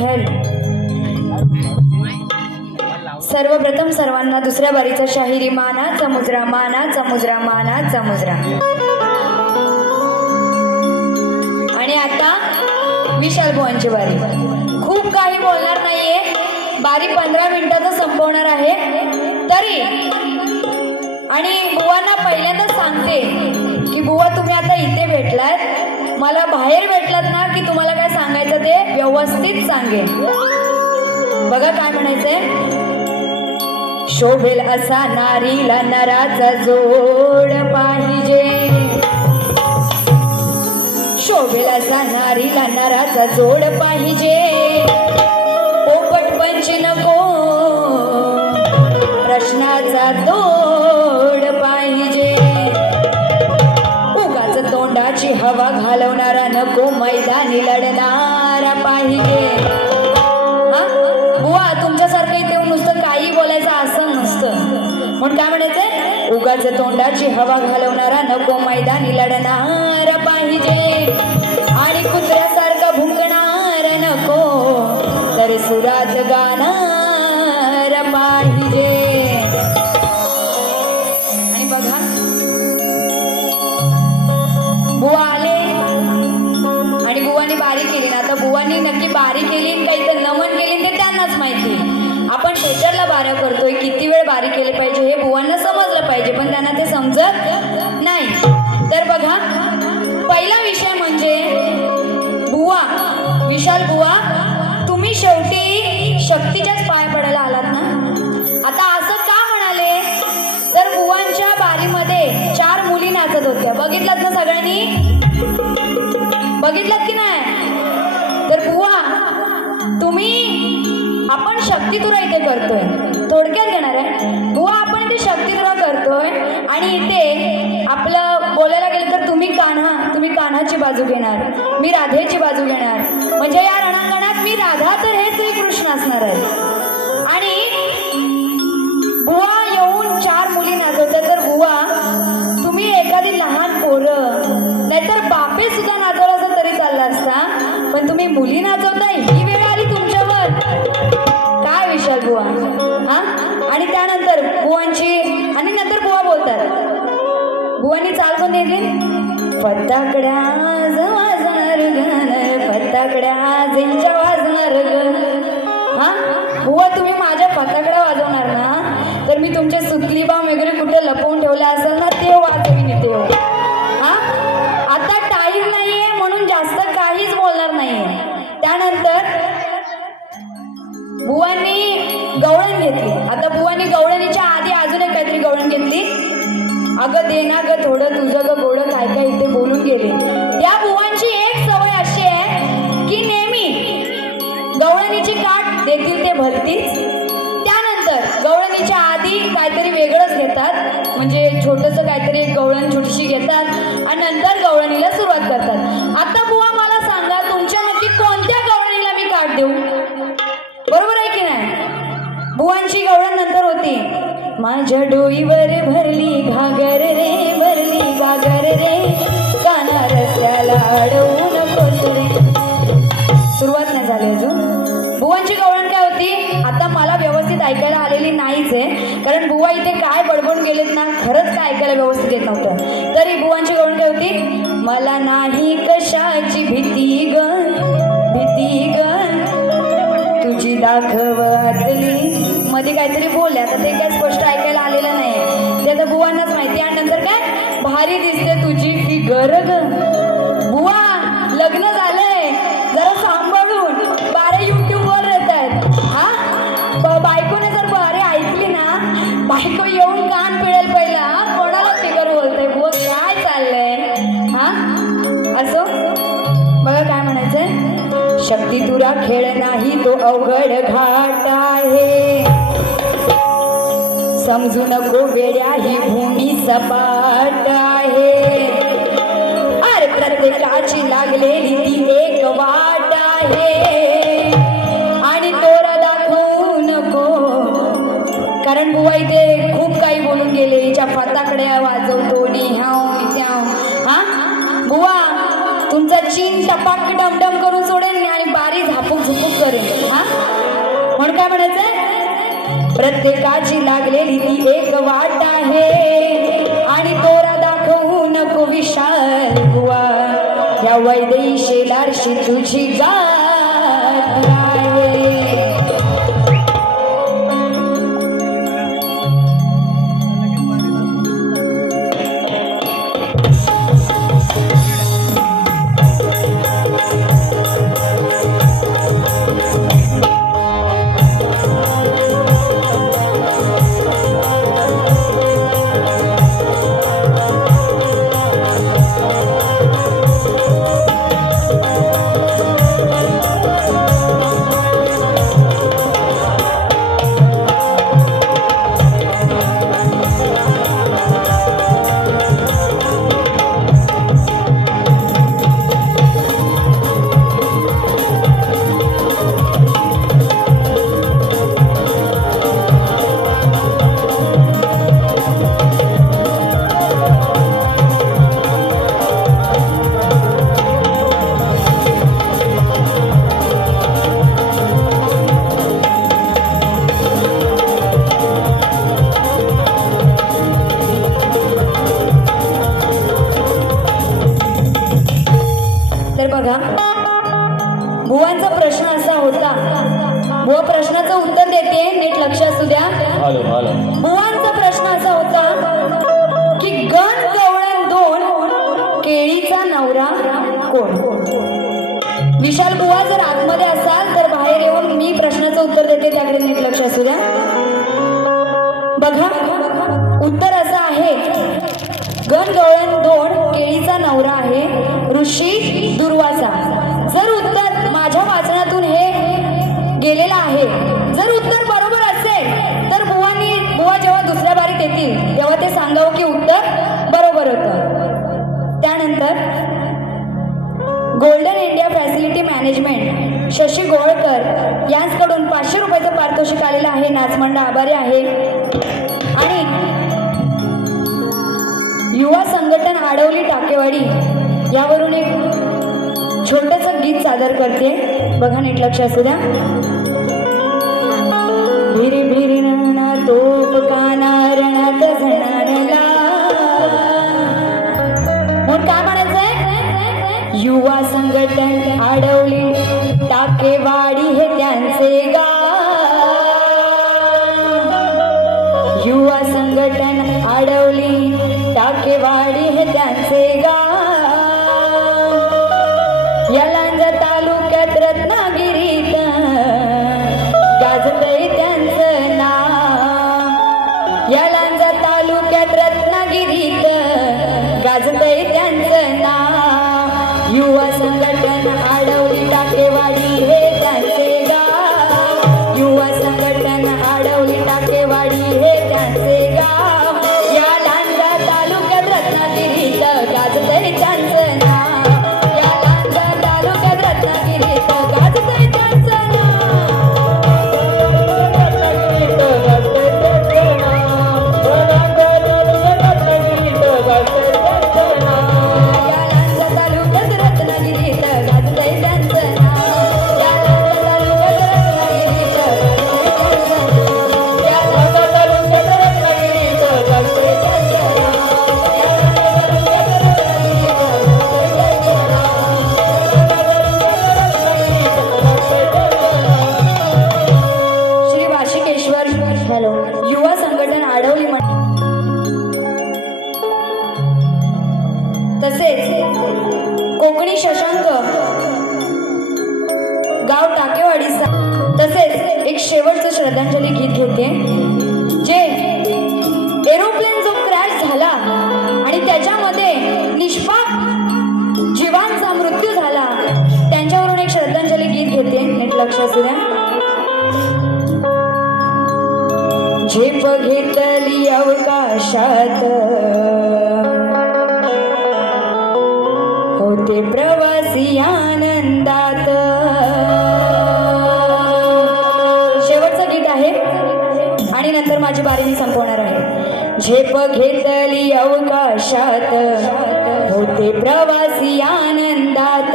Hello सर्वप्रथम सर्वांना दुसऱ्या बारीचा शाहिरी मानाचा मुजरा मानाचा मुजरा मानाचा मुजरा आणि आता विशाल भुवांची बारी. खूप काही बोलणार नाहीये. बारी पंधरा मिनिटाचं संपवणार आहे. तरी आणि बुवांना पहिल्यांदाच सांगते की बुवा तुम्ही आता इथे भेटलात. मला बाहेर भेटलात ना की तुम्हाला ते व्यवस्थित सांगेन. बघा काय म्हणायचंय. शोभेल असा नारीला नराचा जोड पाहिजे. शोभेल असा नारीला नराचा जोड पाहिजे. नको मैदानी सगळ्यांनी बघितलं की नाही? तर बुवा तुम्ही आपण शक्तितुरा इथे करतोय. थोडक्यात घेणार आहे. बुवा आपण इथे शक्तितुरा करतोय आणि इथे आपलं बोलायला गेलं तर तुम्ही कान्हा तुम्ही कान्हाची बाजू घेणार. मी राधेची बाजू घेणार. म्हणजे या रणांगणात मी राधा तर हे श्रीकृष्ण असणार आहे. मुली नाचवताय ही वेळ आली तुमच्यावर. काय विशाल बुवा? हा? आणि त्यानंतर बुवांची आणि नंतर बुवा बोलतात. बुवांनी चाल पण दिली? फताकड्या आज गवळण घेतली. आता बुवाने गवळणीच्या आधी अजून एक काहीतरी गवळण घेतली. अगं दे ना ग थोडं तुझं ग गोड काय काय इथे बोलून गेले. त्या बुवांची एक सवय अशी आहे की नेहमी गवळणीची काठ देतील ते भरतीच. त्यानंतर गवळणीच्या आधी काहीतरी वेगळंच घेतात. म्हणजे छोटंसं काहीतरी एक गवळण छोटीशी घेतात. माझ्या डोईवर भरली घागर रे भरली घागर रे. काना रस्त्याला अडवून नकोस रे. सुरुवात नाही झाली अजून. बुवांची गवळण काय होती? आता मला व्यवस्थित ऐकायला आलेली नाहीच आहे. कारण बुवा इथे काय बडबडून गेलेत ना खरंच काय ऐकायला व्यवस्थित येत नव्हतं. तरी बुवांची गवळण काय होती? मला नाही कशाची भीती ग भीती ग. तुझी दाखवतली. मध्ये काहीतरी बोलल्या तर ते काय स्पष्ट ऐकायला बर ग. बुवा लग्न झालंय. जरा सांभाळून. बारे युट्यूब वर येत आहेत हा बायकोने जर बारे ऐकली ना बायको येऊन कान पिळेल पहिला. कोणाला फिगर बोलतंय? बुवा काय चाललंय? हा? असो? बघा काय म्हणायचंय. शक्ती तुरा खेळ नाही तो अवघड घाट आहे. समजू नको वेड्या ही भूमी सपाट प्रत्येकाची लागलेली ती एक वाट आहे. आणि तोरा दाखवू नको. कारण बुवा इथे खूप काही बोलून गेले. हिच्या फाताकडे वाजवतो हा? बुवा तुमचा चीन टपाक डमडम करून सोडेल आणि बारी झापूक झुपूक करेल. हा? म्हणून काय म्हणायचंय? प्रत्येकाची लागलेली ती एक वाट आहे. आणि तोरा दाखवू नको विशाल. या वैदेही शेलारशी तुझी गाठ जर आतमध्ये असाल तर बाहेर येऊन मी प्रश्नाचं उत्तर देते त्याकडे नीट लक्ष असू द्या. बघा उत्तर असं आहे. गण गवळण दोन केळीचा नवरा आहे. ऋषी मॅनेजमेंट शशी गोळकर यांचकडून पाचशे रुपयाचं पारितोषिक आलेलं आहे. नाचमंडळ आभारी आहे. आणि युवा संघटन आडवली टाकेवाडी यावरून एक छोटंसं गीत सादर करते. बघा नीट लक्ष असू द्या. भिरी भिरी रणा तोप काना रणात झणा युवा संघटन आडवली टाकेवाडी हे त्यांचे गाव. युवा संघटन आडवली टाकेवाडी दिनांक गाव टाकेवाडीचा. तसेच एक शेवटचं श्रद्धांजली गीत घेते जे एरोप्लेन जो क्रॅश झाला आणि त्याच्यामध्ये निष्पाप जीवांचा मृत्यू झाला त्यांच्यावरून एक श्रद्धांजली गीत घेते नेट लक्ष असू द्या झेप घेतली अवकाशात. आणि नंतर माझी बारी मी संपवणार आहे. झेप घेतली अवकाशात होते प्रवासी आनंदात.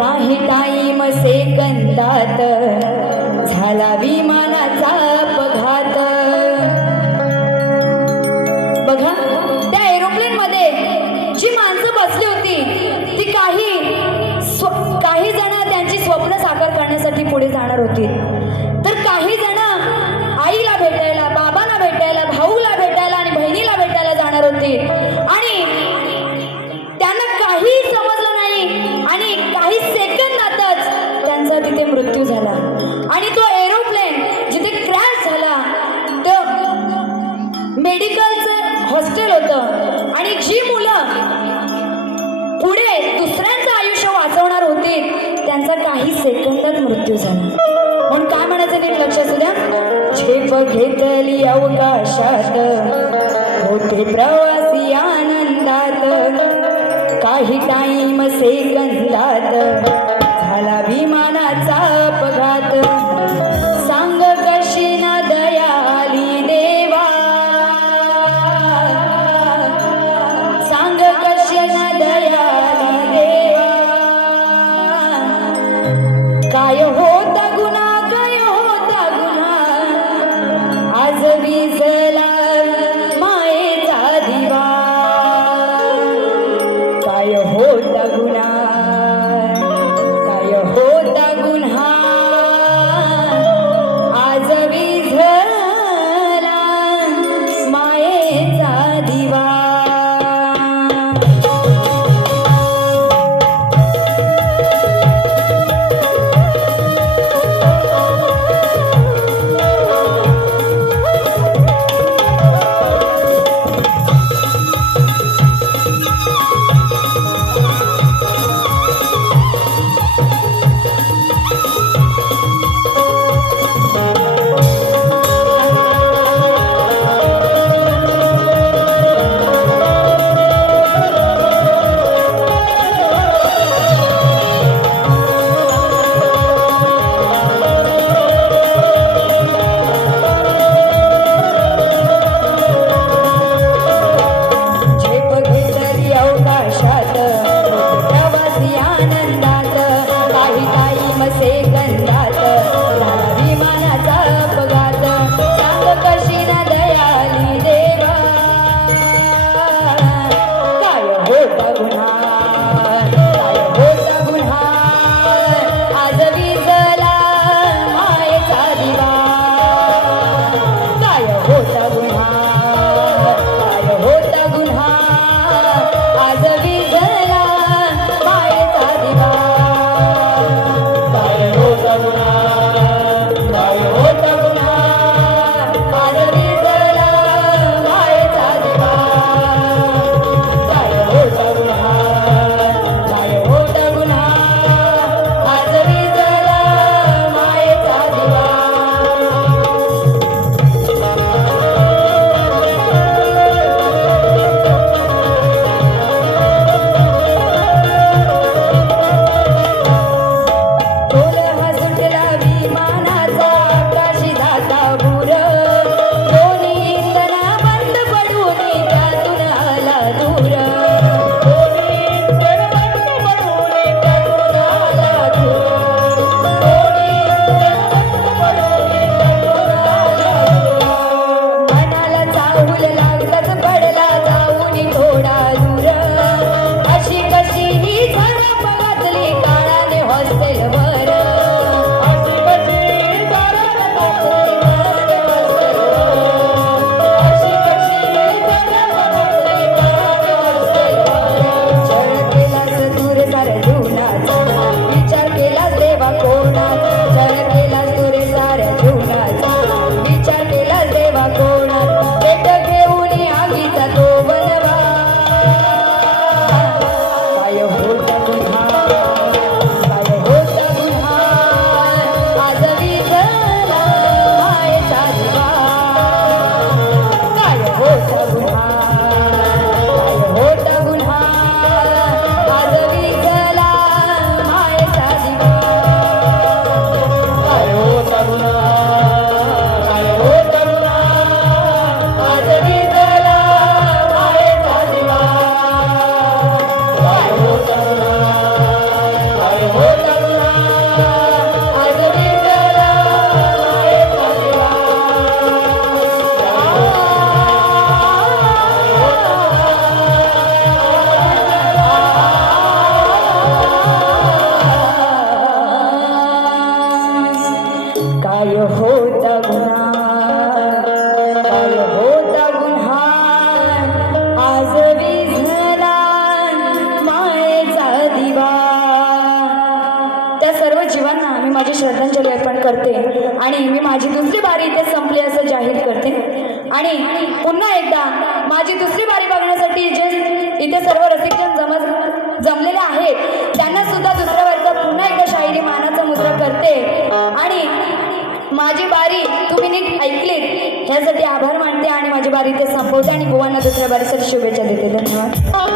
काही टाईम सेकंदात झाला विमानाचा अवकाशात होते प्रा आणि पुन्हा एकदा माझी दुसरी बारी बघण्यासाठी जे इथे सर्व रसिकजन जम जमलेले आहेत त्यांना सुद्धा दुसऱ्या वर्गात पुन्हा एकदा शाहिरी मानाचा मुद्रा करते. आणि माझी बारी तुम्ही नीट ऐकलीत ह्यासाठी आभार मानते आणि माझी बारी इथे संपवते आणि गोवांना दुसऱ्या बारीसाठी शुभेच्छा देते. धन्यवाद.